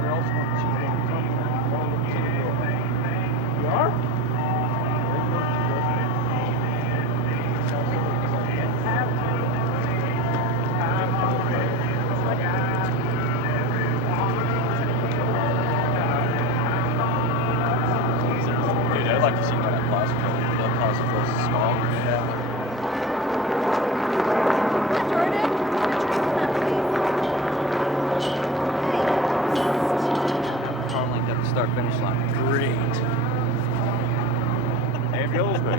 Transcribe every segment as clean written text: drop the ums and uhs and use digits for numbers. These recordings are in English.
or else when she's going to come to the wheel. You are? I'd like to see that plastic. That plastic was small. Finally got the start-finish line. Great. And Gillsby.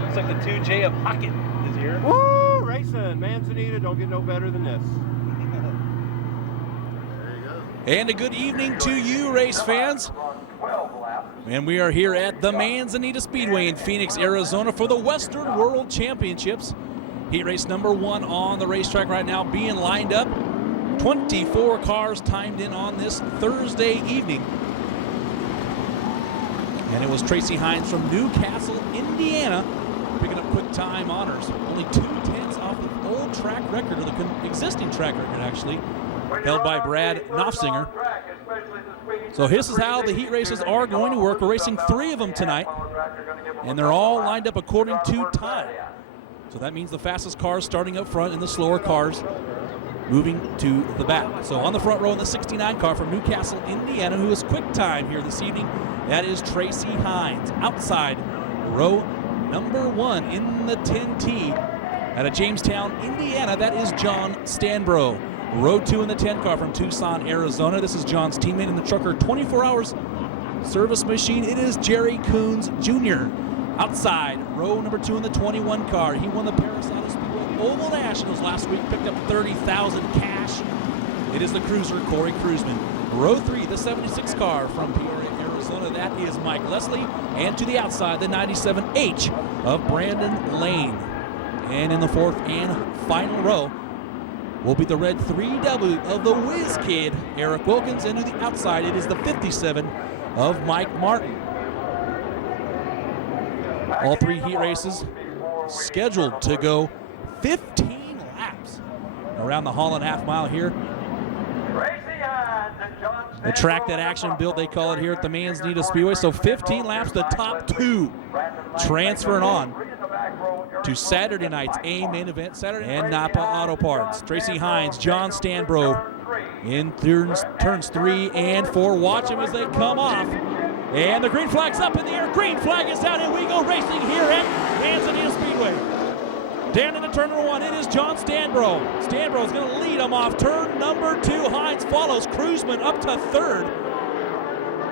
Looks like the 2J of Hockett is here. Woo! Racing. Manzanita don't get no better than this. And a good evening to you, race fans. And we are here at the Manzanita Speedway in Phoenix, Arizona for the Western World Championships. Heat race number 1 on the racetrack right now being lined up. 24 cars timed in on this Thursday evening. And it was Tracy Hines from Newcastle, Indiana, picking up quick time honors. Only 2/10 off the old track record, or the existing track record actually, held by Brad Knopfsinger. So this is how the heat races are going to work. We're racing 3 of them tonight, and they're all lined up according to time. So that means the fastest cars starting up front and the slower cars moving to the back. So on the front row in the 69 car from Newcastle, Indiana, who is quick time here this evening, that is Tracy Hines. Outside row number 1 in the 10T out of Jamestown, Indiana, that is John Stanbro. Row 2 in the 10 car from Tucson, Arizona. This is John's teammate in the Trucker 24 Hours service machine. It is Jerry Coons Jr. Outside, row number 2 in the 21 car. He won the Paris Auto Speedway Oval Nationals last week, picked up $30,000 cash. It is the cruiser, Corey Kruisman. Row 3, the 76 car from Peoria, Arizona. That is Mike Leslie. And to the outside, the 97H of Brandon Lane. And in the 4th and final row will be the red 3W of the Whiz Kid, Eric Wilkins. And to the outside, it is the 57 of Mike Martin. All 3 heat races scheduled to go 15 laps around the Holland half mile here. The track that action built, they call it here at the Manzanita Speedway. So 15 laps, the top 2 transferring on to Saturday night's A main event, Saturday and Napa Auto Parts. Tracy Hines, John Stanbro in turns 3 and 4. Watch them as they come off. And the green flag's up in the air. Green flag is down, and we go racing here at Manzanita Speedway. Down into turn number 1, it is John Stanbro. Stanbro is going to lead him off turn number 2. Hines follows. Kruisman up to 3rd.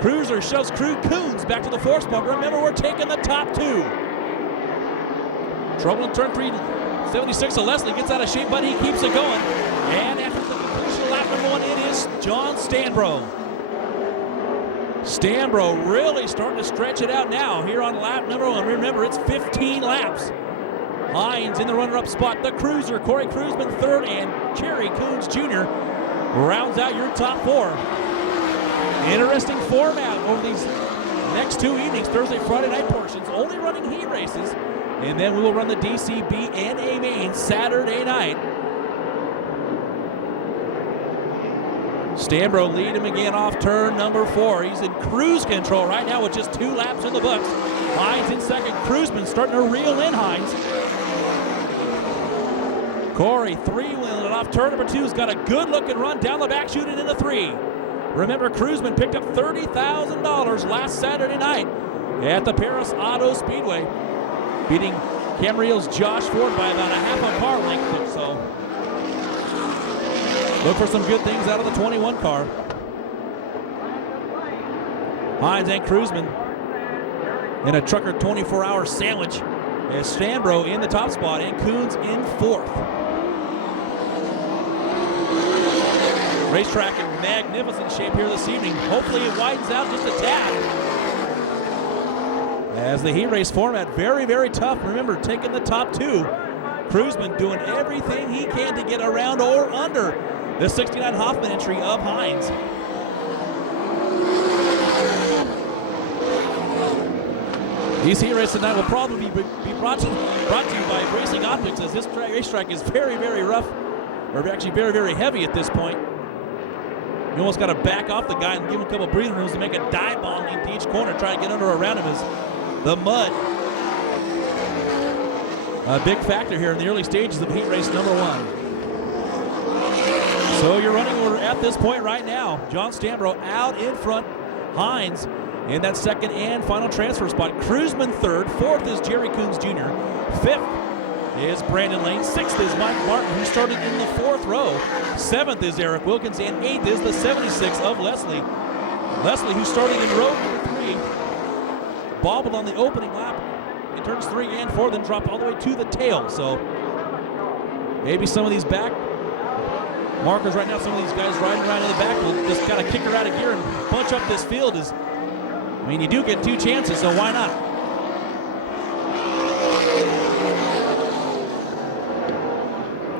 Cruiser shoves Coons back to the force bumper. Remember, we're taking the top 2. Trouble in turn 3, 76, so Leslie gets out of shape, but he keeps it going. And after the completion of lap number 1, it is John Stanbro. Stanbro really starting to stretch it out now here on lap number 1. Remember, it's 15 laps. Hines in the runner-up spot. The cruiser, Corey Kruisman, 3rd, and Jerry Coons Jr. rounds out your top 4. Interesting format over these next 2 evenings, Thursday, Friday night portions, only running heat races. And then we will run the DCB and A main Saturday night. Stanbro lead him again off turn number 4. He's in cruise control right now with just 2 laps in the books. Hines in second. Kruisman starting to reel in Hines. Corey 3-wheeling it off turn number 2. Has got a good looking run down the back, shooting into 3. Remember, Kruisman picked up $30,000 last Saturday night at the Paris Auto Speedway, beating Camarillo's Josh Ford by about a half a car length. So look for some good things out of the 21 car. Hines and Kruisman in a Trucker 24-hour sandwich as Stanbro in the top spot and Coons in 4th. Racetrack in magnificent shape here this evening. Hopefully it widens out just a tad. As the heat race format, very, very tough. Remember, taking the top 2. Kruisman doing everything he can to get around or under the 69 Hoffman entry of Hines. These heat races tonight will probably be brought to you by Racing Optics, as this racetrack is very, very rough, or actually very, very heavy at this point. You almost got to back off the guy and give him a couple breathing rooms to make a dive ball into each corner, try to get under or around him as the mud. A big factor here in the early stages of heat race number 1. So your running order at this point right now, John Stanbro out in front, Hines in that second and final transfer spot. Cruzman third, fourth is Jerry Coons Jr., fifth is Brandon Lane, sixth is Mike Martin, who started in the fourth row, seventh is Eric Wilkins, and eighth is the 76 of Leslie. Leslie, who started in row number 3, bobbled on the opening lap in turns 3 and 4, then dropped all the way to the tail. So maybe some of these back markers right now, some of these guys riding around in the back will just kind of kick her out of gear and punch up this field. I mean, you do get 2 chances, so why not?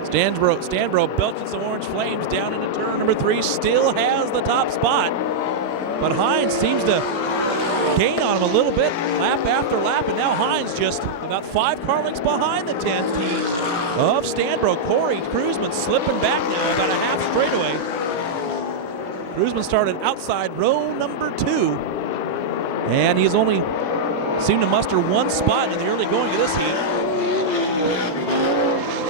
Stanbro belching some orange flames down into turn number 3, still has the top spot, but Hines seems to gain on him a little bit lap after lap, and now Hines just about 5 car lengths behind the 10th heat of Stanbro. Corey Cruzman slipping back now about a half straightaway. Cruzman started outside row number 2, and he's only seemed to muster 1 spot in the early going of this heat.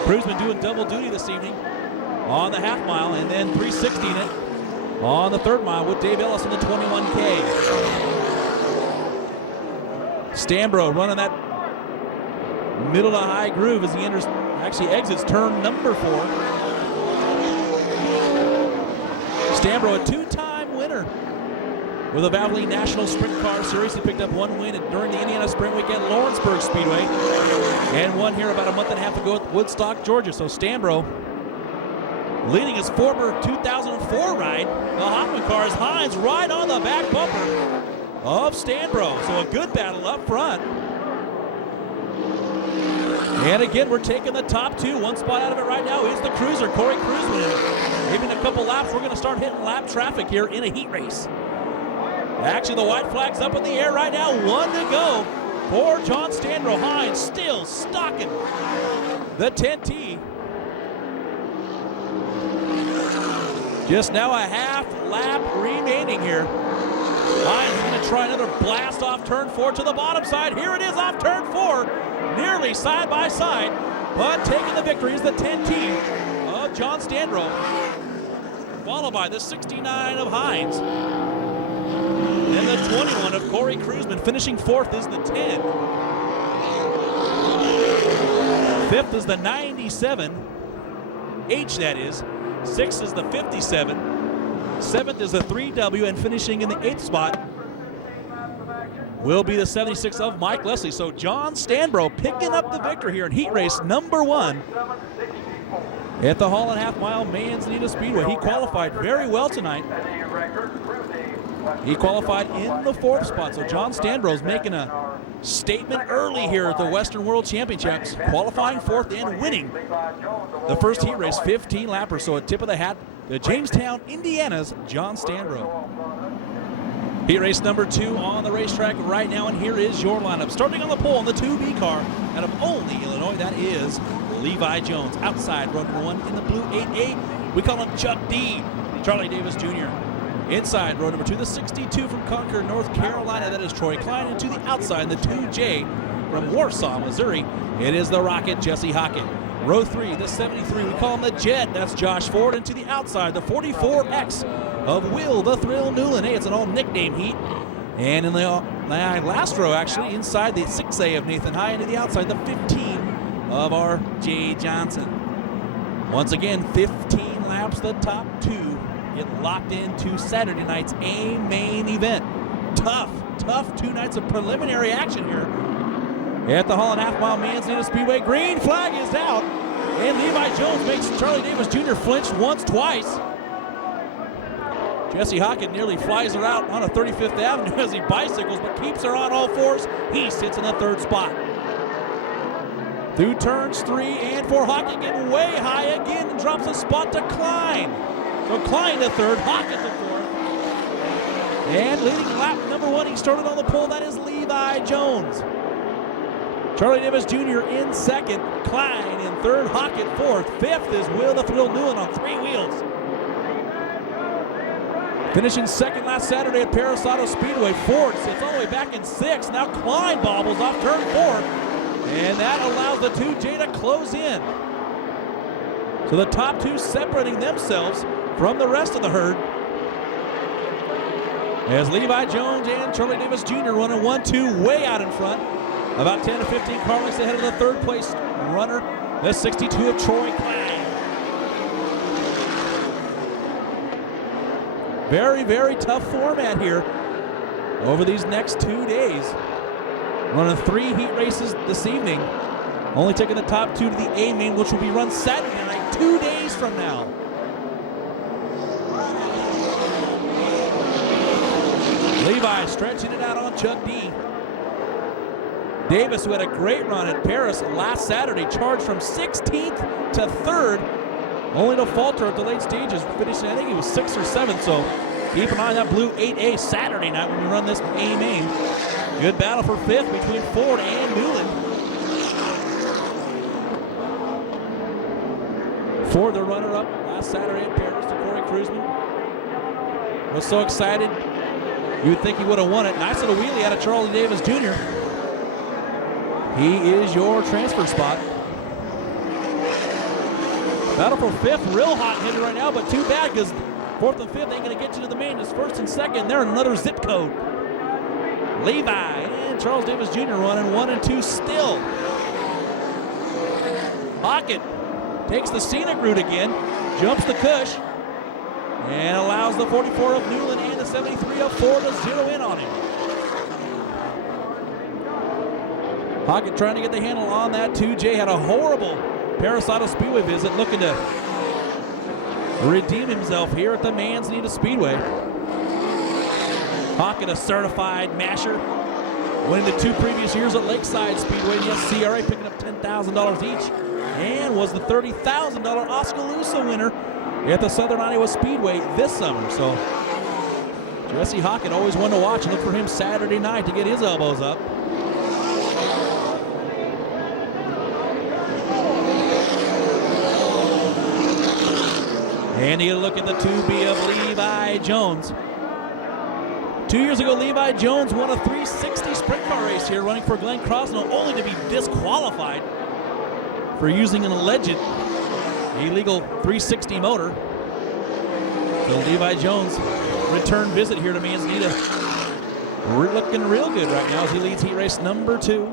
Cruzman doing double duty this evening on the half mile, and then 360 in it on the 3rd mile with Dave Ellis in the 21K. Stanbro running that middle to high groove as he exits turn number 4. Stanbro, a 2-time winner with the Valvoline National Sprint Car Series. He picked up 1 win during the Indiana Spring Weekend Lawrenceburg Speedway, and 1 here about a month and a half ago at Woodstock, Georgia. So Stanbro leading his former 2004 ride, the Hoffman car, as Hines right on the back bumper of Stanbro. So a good battle up front. And again, we're taking the top 2. 1 spot out of it right now is the cruiser, Corey Cruzman. Even a couple laps, we're going to start hitting lap traffic here in a heat race. Actually, the white flag's up in the air right now. 1 to go for John Stanbro. Hines still stalking the 10T. Just now a half lap remaining here. Hines is going to try another blast off turn 4 to the bottom side. Here it is off turn 4, nearly side by side, but taking the victory is the 10T of John Stanbro, followed by the 69 of Hines. And the 21 of Corey Cruzman. Finishing 4th is the 10. 5th is the 97, H that is. 6th is the 57. 7th is the 3W, and finishing in the 8th spot will be the 76 of Mike Leslie. So John Stanbro picking up the victory here in heat race number 1 at the Hall and Half Mile Manzanita Speedway. He qualified very well tonight. He qualified in the 4th spot. So John Stanbro's making a statement early here at the Western World Championships, qualifying 4th and winning the first heat race, 15 lappers. So a tip of the hat to Jamestown, Indiana's John Stanbro. Heat race number 2 on the racetrack right now, and here is your lineup. Starting on the pole in the 2B car out of Olney, Illinois, that is Levi Jones. Outside row number 1 in the blue 8A, we call him Chuck D, Charlie Davis Jr. Inside row number 2, the 62 from Concord, North Carolina, that is Troy Klein. And to the outside, the 2J from Warsaw, Missouri, it is the Rocket, Jesse Hockett. Row 3, the 73, we call him the Jet, that's Josh Ford. And to the outside, the 44X of Will the Thrill Newland. Hey, it's an all nickname heat. And in the last row, actually, inside the 6A of Nathan High, and to the outside, the 15 of our Jay Johnson. Once again, 15 laps, the top 2 get locked into Saturday night's A main event. Tough 2 nights of preliminary action here at the Hall and Half Mile Manzanita Speedway. Green flag is out, and Levi Jones makes Charlie Davis Jr. flinch once, twice. Jesse Hockett nearly flies her out on a 35th Avenue as he bicycles, but keeps her on all 4s. He sits in the 3rd spot. Through turns 3 and 4, Hockett getting way high again and drops a spot to Klein. So Klein to 3rd, Hockett to 4th. And leading lap number 1, he started on the pole, that is Levi Jones. Charlie Davis Jr. in 2nd, Klein in 3rd, Hockett 4th. 5th is Will the Thrill Newland on 3 wheels. Finishing second last Saturday at Manzanita Speedway, Ford sits all the way back in 6th. Now Klein bobbles off turn 4, and that allows the 2J to close in. So the top two separating themselves from the rest of the herd, as Levi Jones and Charlie Davis Jr. running 1-2 way out in front. About 10 to 15 car lengths ahead of the third place runner, the 62 of Troy Klein. Very, very tough format here over these next 2 days. Running 3 heat races this evening. Only taking the top 2 to the A main, which will be run Saturday night, 2 days from now. Levi stretching it out on Chuck D. Davis, who had a great run at Paris last Saturday, charged from 16th to 3rd, only to falter at the late stages, finishing, I think he was 6th or 7th, so keep an eye on that blue 8A Saturday night when we run this A main. Good battle for 5th between Ford and Newland. Ford, the runner-up last Saturday at Paris to Corey Kruzman. Was so excited. You would think he would have won it. Nice little wheelie out of Charlie Davis Jr. He is your transfer spot. Battle for 5th, real hot headed right now, but too bad because 4th and 5th ain't going to get you to the main. It's 1st and 2nd. They're in another zip code. Levi and Charles Davis Jr. running 1 and 2 still. Hockett takes the scenic route again, jumps the cush, and allows the 44 of Newland and the 73 of Ford to zero in on him. Hockett trying to get the handle on that 2J. Had a horrible Manzanita Speedway visit, looking to redeem himself here at the Manzanita Speedway. Hockett, a certified masher, winning the 2 previous years at Lakeside Speedway, the CRA, picking up $10,000 each, and was the $30,000 Oskaloosa winner at the Southern Iowa Speedway this summer. So Jesse Hockett, always one to watch, and look for him Saturday night to get his elbows up. And you look at the 2B of Levi Jones. 2 years ago, Levi Jones won a 360 sprint car race here, running for Glenn Crosno, only to be disqualified for using an alleged illegal 360 motor. So Levi Jones, return visit here to Manzanita. Looking real good right now as he leads heat race number 2.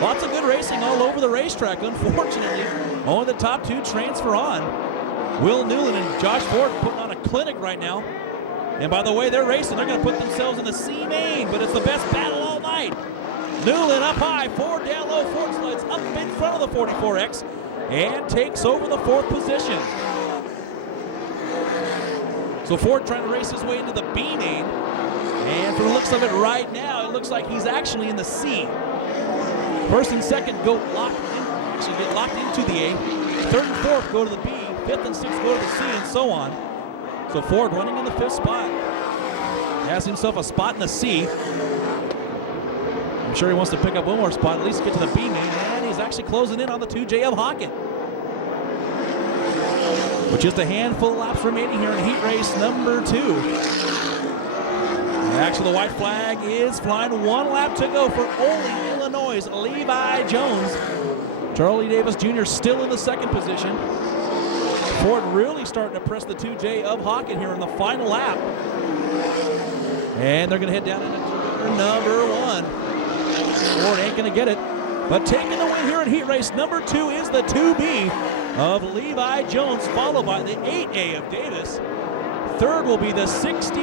Lots of good racing all over the racetrack. Unfortunately, only the top 2 transfer on. Will Newland and Josh Ford putting on a clinic right now. And by the way they're racing, they're going to put themselves in the C main, but it's the best battle all night. Newland up high, Ford down low. Ford slides up in front of the 44X and takes over the 4th position. So Ford trying to race his way into the B main. And from the looks of it right now, it looks like he's actually in the C. 1st and 2nd go locked in, actually get locked into the A. 3rd and 4th go to the B. 5th and 6th go to the C, and so on. So Ford running in the 5th spot. Has himself a spot in the C. I'm sure he wants to pick up one more spot, at least get to the B main, and he's actually closing in on the 2J of Hockett. With just a handful of laps remaining here in heat race number 2. Actually, the white flag is flying. 1 lap to go for only Illinois' Levi Jones. Charlie Davis Jr. still in the 2nd position. Ford really starting to press the 2J of Hockett here in the final lap. And they're going to head down into turn number 1. Ford ain't going to get it. But taking the win here in heat race number 2 is the 2B of Levi Jones, followed by the 8A of Davis. 3rd will be the 62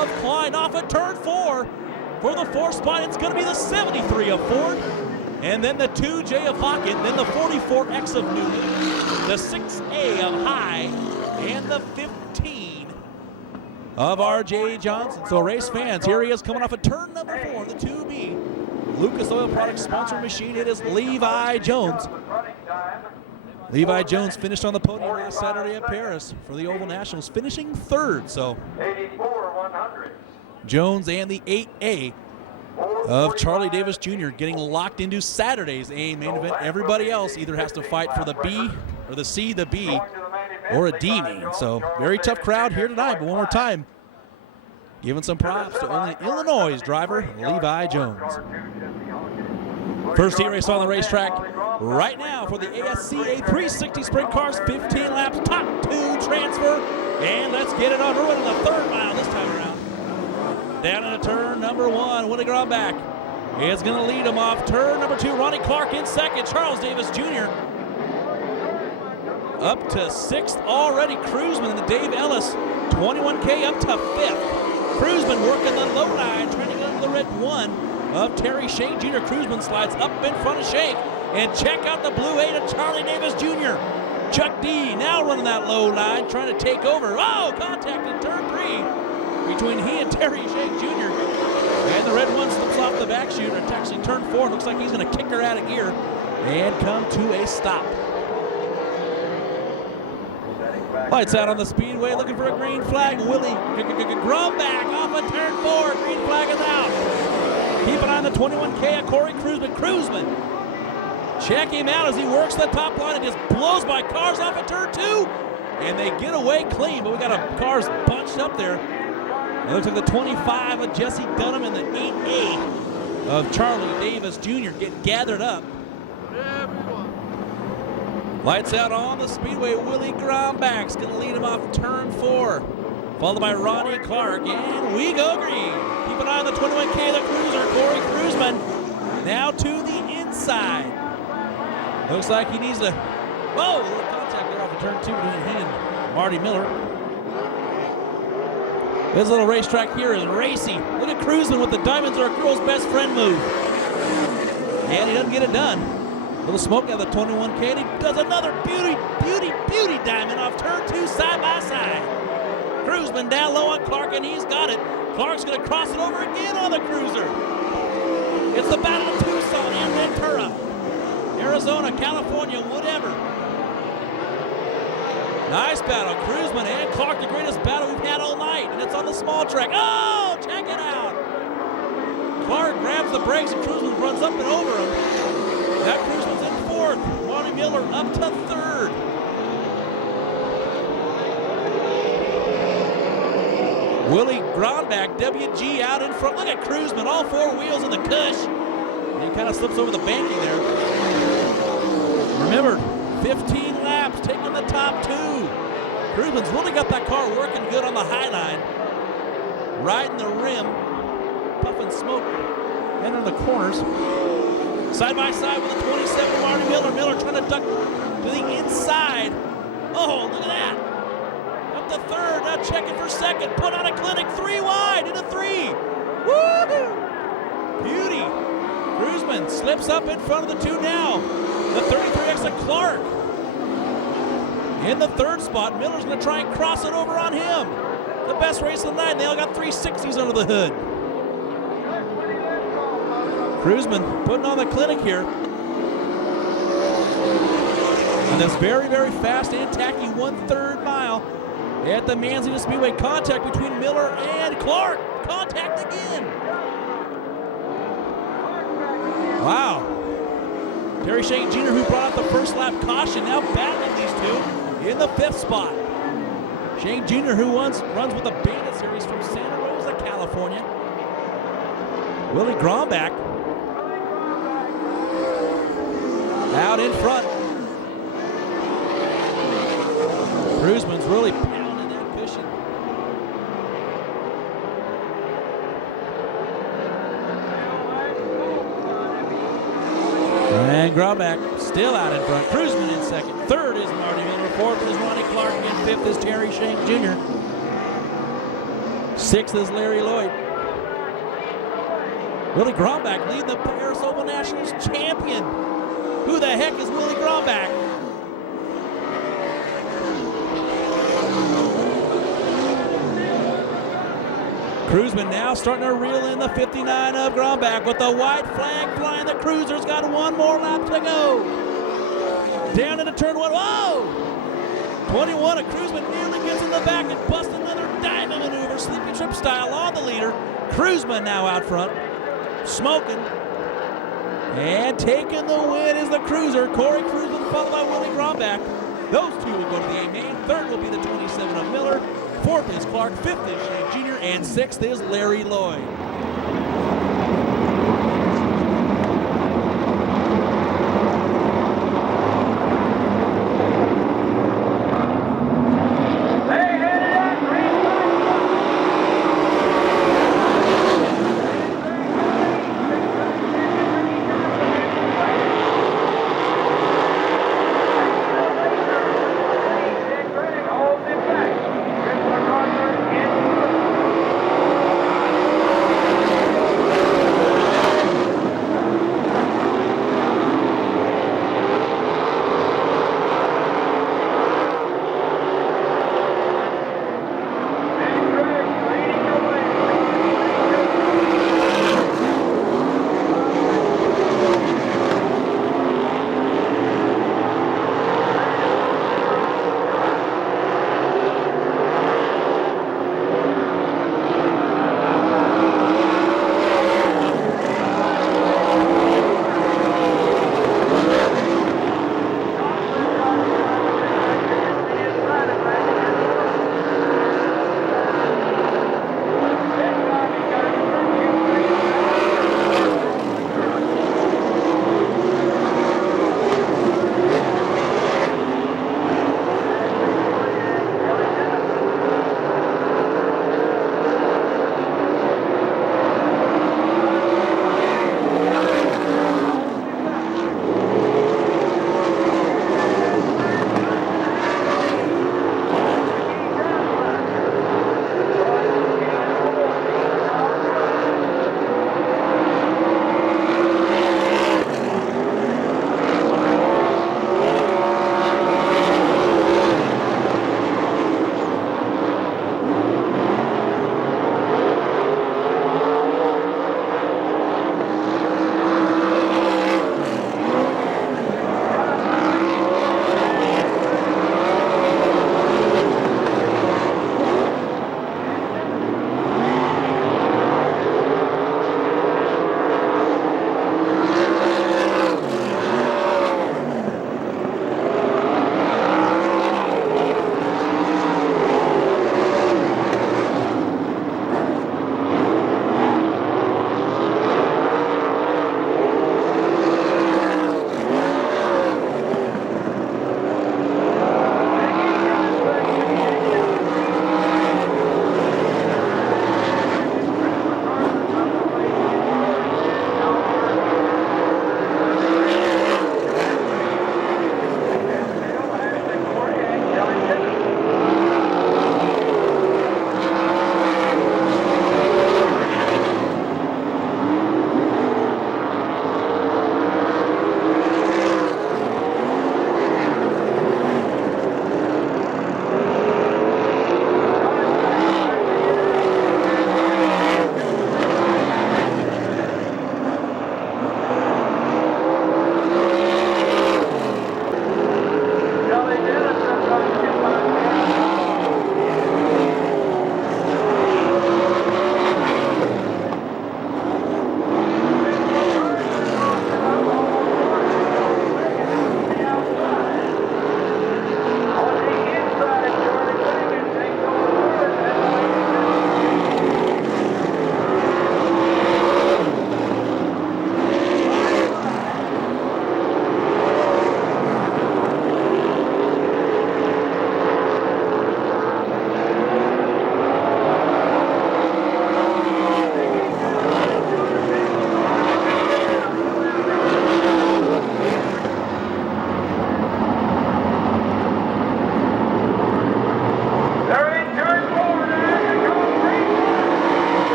of Klein off at turn 4. For the 4th spot, it's going to be the 73 of Ford. And then the 2J of Hockett, then the 44X of Newland, the 6A of High, and the 15 of RJ Johnson. So race fans, here he is coming off of turn number 4, the 2B. Lucas Oil Products sponsored machine. It is Levi Jones. Levi Jones finished on the podium last Saturday at Paris for the Oval Nationals, finishing 3rd. So Jones and the 8A of Charlie Davis Jr. getting locked into Saturday's A main event. Everybody else either has to fight for the B or the C, the B, or a D main. So very tough crowd here tonight. But one more time, giving some props to only Illinois driver Levi Jones. First heat race on the racetrack right now for the ASCA 360 Sprint Cars, 15 laps, top 2 transfer. And let's get it on. We're running the third mile this time around. Down into turn number 1, Willie Gromback is going to lead him off. Turn number 2, Ronnie Clark in second. Charles Davis Jr. up to 6th already. Cruzman and the Dave Ellis, 21K up to 5th. Cruzman working the low line, trying to get into the red 1 of Terry Shank Jr. Cruzman slides up in front of Shank. And check out the blue 8 of Charlie Davis Jr. Chuck D now running that low line, trying to take over. Oh, contact in turn 3 between he and Terry Shank Jr. And the red 1 slips off the back chute. It's actually turn 4. Looks like he's going to kick her out of gear and come to a stop. Lights out on the speedway, looking for a green flag. Willie Gromback off of turn 4. Green flag is out. Keep an eye on the 21K of Corey Cruzman. Cruzman, check him out as he works the top line and just blows by cars off of turn 2. And they get away clean, but we got cars bunched up there. It looks like the 25 of Jesse Dunham and the 8A of Charlie Davis Jr. get gathered up. Lights out on the speedway. Willie Gromback's going to lead him off turn 4, followed by Ronnie Clark, and we go green. Keep an eye on the 21K, the cruiser, Corey Cruzman, now to the inside. Looks like he needs to, whoa, a little contact there off of turn 2 between he and Marty Miller. This little racetrack here is racy. Look at Cruzman with the diamonds are a girl's best friend move. And he doesn't get it done. Little smoke out of the 21K, and he does another beauty diamond off turn 2 side by side. Cruzman down low on Clark, and he's got it. Clark's going to cross it over again on the cruiser. It's the Battle of Tucson and Ventura. Arizona, California, whatever. Nice battle. Cruzman and Clark, the greatest battle we've had all night, and it's on the small track. Oh, check it out. Clark grabs the brakes, and Cruzman runs up and over him. That Cruzman's in 4th. Marty Miller up to 3rd. Willie Gromback, WG out in front. Look at Cruzman, all 4 wheels in the cush. And he kind of slips over the banking there. Remember, 15 laps, taking the top 2. Cruzman's really got that car working good on the high line. Riding the rim, puffing smoke, entering the corners. Side by side with the 27, Marty Miller. Miller trying to duck to the inside. Oh, look at that. Up to 3rd, now checking for 2nd. Put on a clinic, 3 wide into 3. Woo-hoo! Beauty. Cruzman slips up in front of the 2 now. The 33X of Clark. In the 3rd spot, Miller's going to try and cross it over on him. The best race of the night. They all got 360s under the hood. Cruzman putting on the clinic here. And this very, very fast and tacky 1/3 mile at the Manzanita Speedway. Contact between Miller and Clark. Contact again. Wow. Terry Shank Jr., who brought out the first lap caution, now battling these 2 in the 5th spot. Shank Jr., who runs with the Bandit Series from Santa Rosa, California. Willie Gromback out in front. Cruzman's really pounding that cushion. And Gromback still out in front. Cruzman in 2nd. 3rd is Marty Miller. 4th is Ronnie Clark. And 5th is Terry Shank Jr. 6th is Larry Lloyd. Willie Gromback leading the Paris Oval Nationals champion. Who the heck is Willie Gromback? Cruzman now starting to reel in the 59 of Gromback with the white flag flying. The cruiser's got 1 more lap to go. Down into turn 1. Whoa! 21 of Cruzman nearly gets in the back and busts another diamond maneuver, sleepy trip style on the leader. Cruzman now out front, smoking. And taking the win is the cruiser, Corey Cruzman, followed by Willie Gromback. Those 2 will go to the A main. 3rd Fourth is Clark. Fifth is Shane Jr. And sixth is Larry Lloyd.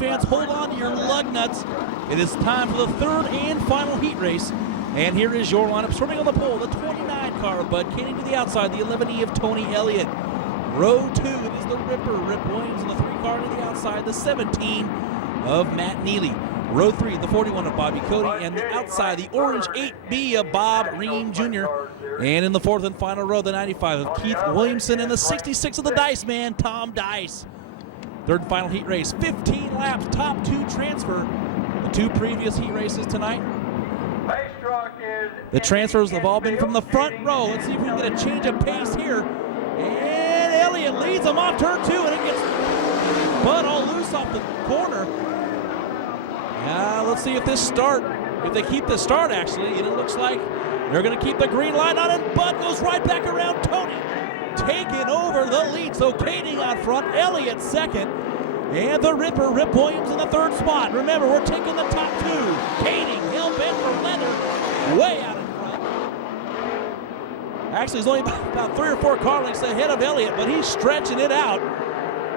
race fans, hold on to your lug nuts. It is time for the third and final heat race. And here is your lineup. Starting on the pole, the 29 car of Bud Kaning to the outside, the 11E of Tony Elliott. Row 2, it is the Ripper, Rip Williams, and the 3 car to the outside, the 17 of Matt Neely. Row 3, the 41 of Bobby Cody, and the outside, the orange 8B of Bob Ream Jr. And in the 4th and final row, the 95 of Keith Williamson, and the 66 of the Dice Man, Tom Dice. Third and final heat race, 15 laps, top 2 transfer. The 2 previous heat races tonight. The transfers have all been from the front row. Let's see if we can get a change of pace here. And Elliott leads them off turn 2, and it gets Bud all loose off the corner. Let's see if they keep this start actually, and it looks like they're going to keep the green line on, and Bud goes right back around Tony, taking over the lead. So Kaning out front, Elliott second, and the Ripper, Rip Williams in the 3rd spot. Remember, we're taking the top 2. Kaning, hell-bent for Leonard, way out in front. Actually, he's only about 3 or 4 car lengths ahead of Elliott, but he's stretching it out.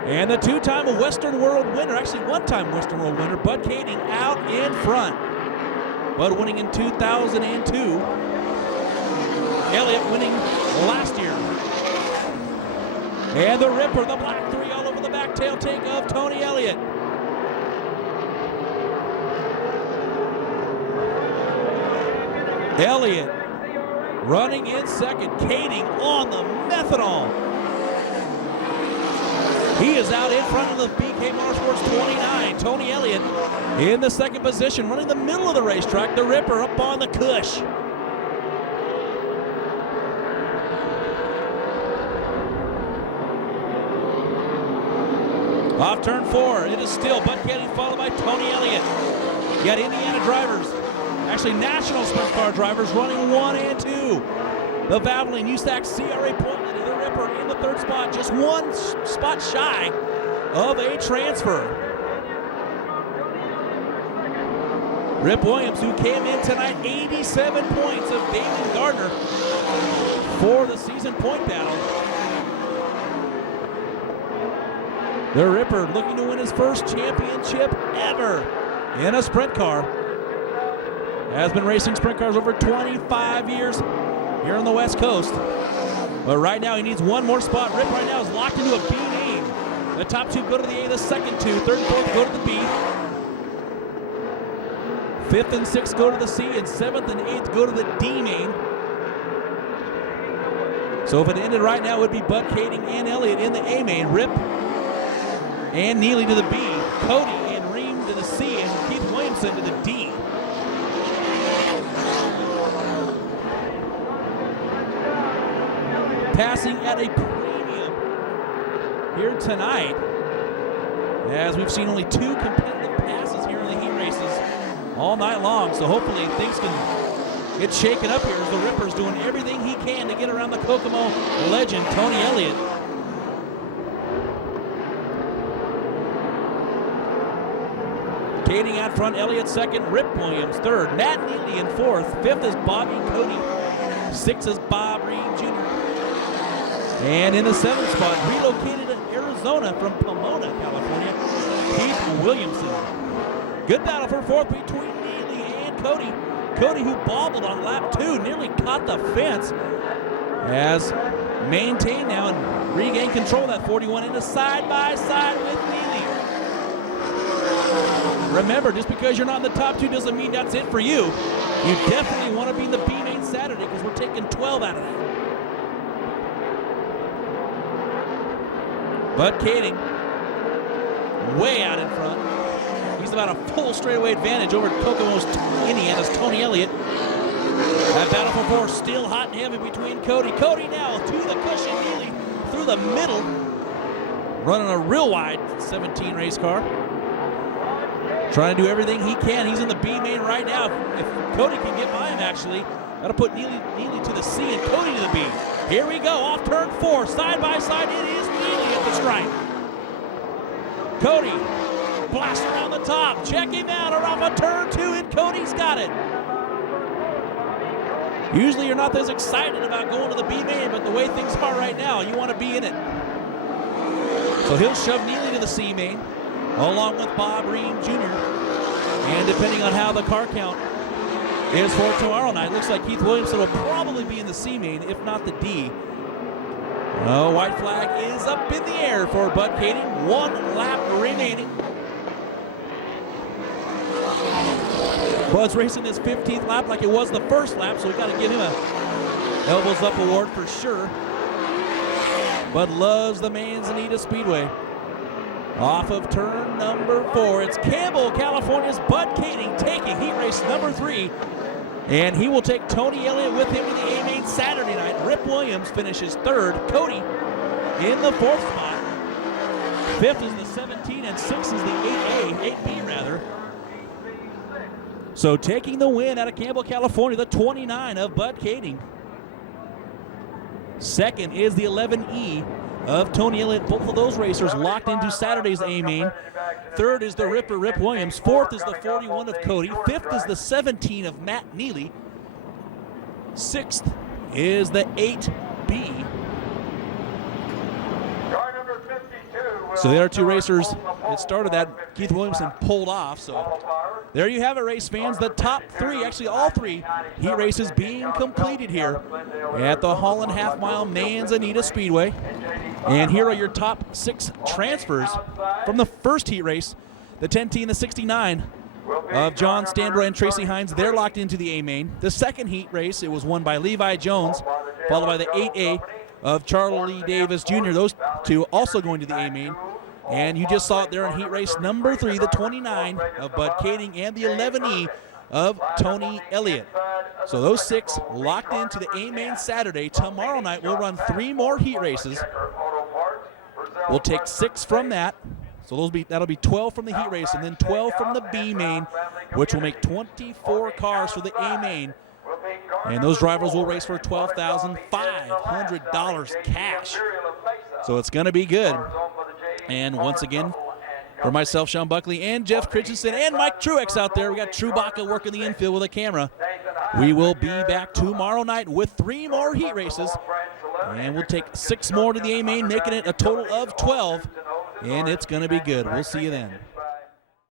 And the 2-time Western World winner, actually 1-time Western World winner, Bud Kaning out in front. Bud winning in 2002. Elliott winning last year. And the Ripper, the black 3 all over the back tail tank of Tony Elliott. Elliott running in second. Kaning on the methanol. He is out in front of the BK Motorsports 29. Tony Elliott in the 2nd position, running the middle of the racetrack. The Ripper up on the cush. Off turn 4, it is still Bud Kaning followed by Tony Elliott. You got Indiana drivers, actually national sprint car drivers, running 1 and 2. The Valvoline USAC CRA point leader, the Ripper in the 3rd spot, just 1 spot shy of a transfer. Rip Williams, who came in tonight, 87 points of Damon Gardner for the season point battle. The Ripper looking to win his first championship ever in a sprint car. Has been racing sprint cars over 25 years here on the West Coast. But right now he needs 1 more spot. Rip right now is locked into a B main. The top 2 go to the A, the second 2. 3rd and 4th go to the B. 5th and 6th go to the C, and 7th and 8th go to the D main. So if it ended right now, it would be Bud Kaning and Elliott in the A main. Rip and Neely to the B. Cody and Ream to the C, and Keith Williamson to the D. Passing at a premium here tonight, as we've seen only 2 competitive passes here in the heat races all night long. So hopefully things can get shaken up here as the Ripper's doing everything he can to get around the Kokomo legend, Tony Elliott. Kaning out front, Elliott second, Rip Williams third, Matt Neely in 4th, 5th is Bobby Cody, 6th is Bob Ream Jr. And in the 7th spot, relocated to Arizona from Pomona, California, Keith Williamson. Good battle for 4th between Neely and Cody. Cody, who bobbled on lap 2, nearly caught the fence, has maintained now and regained control of that 41 into side by side with Neely. Remember, just because you're not in the top 2 doesn't mean that's it for you. You definitely want to be in the B main Saturday because we're taking 12 out of that. Bud Kaning way out in front. He's about a full straightaway advantage over Kokomo's Indiana's Tony Elliott. That battle for 4 still hot and heavy between Cody. Cody now to the cushion, Neely through the middle, running a real wide 17 race car. Trying to do everything he can. He's in the B main right now. If Cody can get by him, actually, that'll put Neely to the C and Cody to the B. Here we go, off turn 4, side by side. It is Neely at the stripe. Cody, blast around the top. Check him out, or off of turn 2, and Cody's got it. Usually you're not as excited about going to the B main, but the way things are right now, you want to be in it. So he'll shove Neely to the C main. along with Bob Ream Jr. And depending on how the car count is for tomorrow night, looks like Keith Williamson will probably be in the C main, if not the D. Oh, white flag is up in the air for Bud Kading. 1 lap remaining. Bud's racing his 15th lap like it was the first lap, so we got to give him a elbows up award for sure. Bud loves the Manzanita Speedway. Off of turn number 4, it's Campbell, California's Bud Kading taking heat race number 3. And he will take Tony Elliott with him to the A-Main Saturday night. Rip Williams finishes 3rd. Cody in the 4th spot. 5th is the 17 and 6th is the 8B rather. So taking the win out of Campbell, California, the 29 of Bud Kading. 2nd is the 11E of Tony Elliott. Both of those racers locked into Saturday's A-Main. 3rd is the Ripper, Rip Williams. 4th is the 41 of Cody. 5th is the 17 of Matt Neely. 6th is the 8B. So the other 2 racers that started that, Keith Williamson pulled off. So there you have it, race fans. The top 3, actually all 3 heat races being completed here at the Holland Half Mile Manzanita Speedway. And here are your top 6 transfers from the first heat race. The 10T and the 69 of John Stanbro and Tracy Hines. They're locked into the A-Main. The second heat race, it was won by Levi Jones, followed by the 8A of Charlie Davis Jr. Those 2 also going to the A-Main. And you just saw it there in heat race number 3, the 29 of Bud Kading and the 11E of Tony Elliott. So those 6 locked into the A-Main Saturday. Tomorrow night we'll run 3 more heat races. We'll take 6 from that. So that'll be 12 from the heat race and then 12 from the B-Main, which will make 24 cars for the A-Main. And those drivers will race for $12,500 cash. So it's going to be good. And once again, for myself, Sean Buckley, and Jeff Christensen, and Mike Truex out there, we got Trubaka working the infield with a camera. We will be back tomorrow night with 3 more heat races. And we'll take 6 more to the A-Main, making it a total of 12. And it's going to be good. We'll see you then.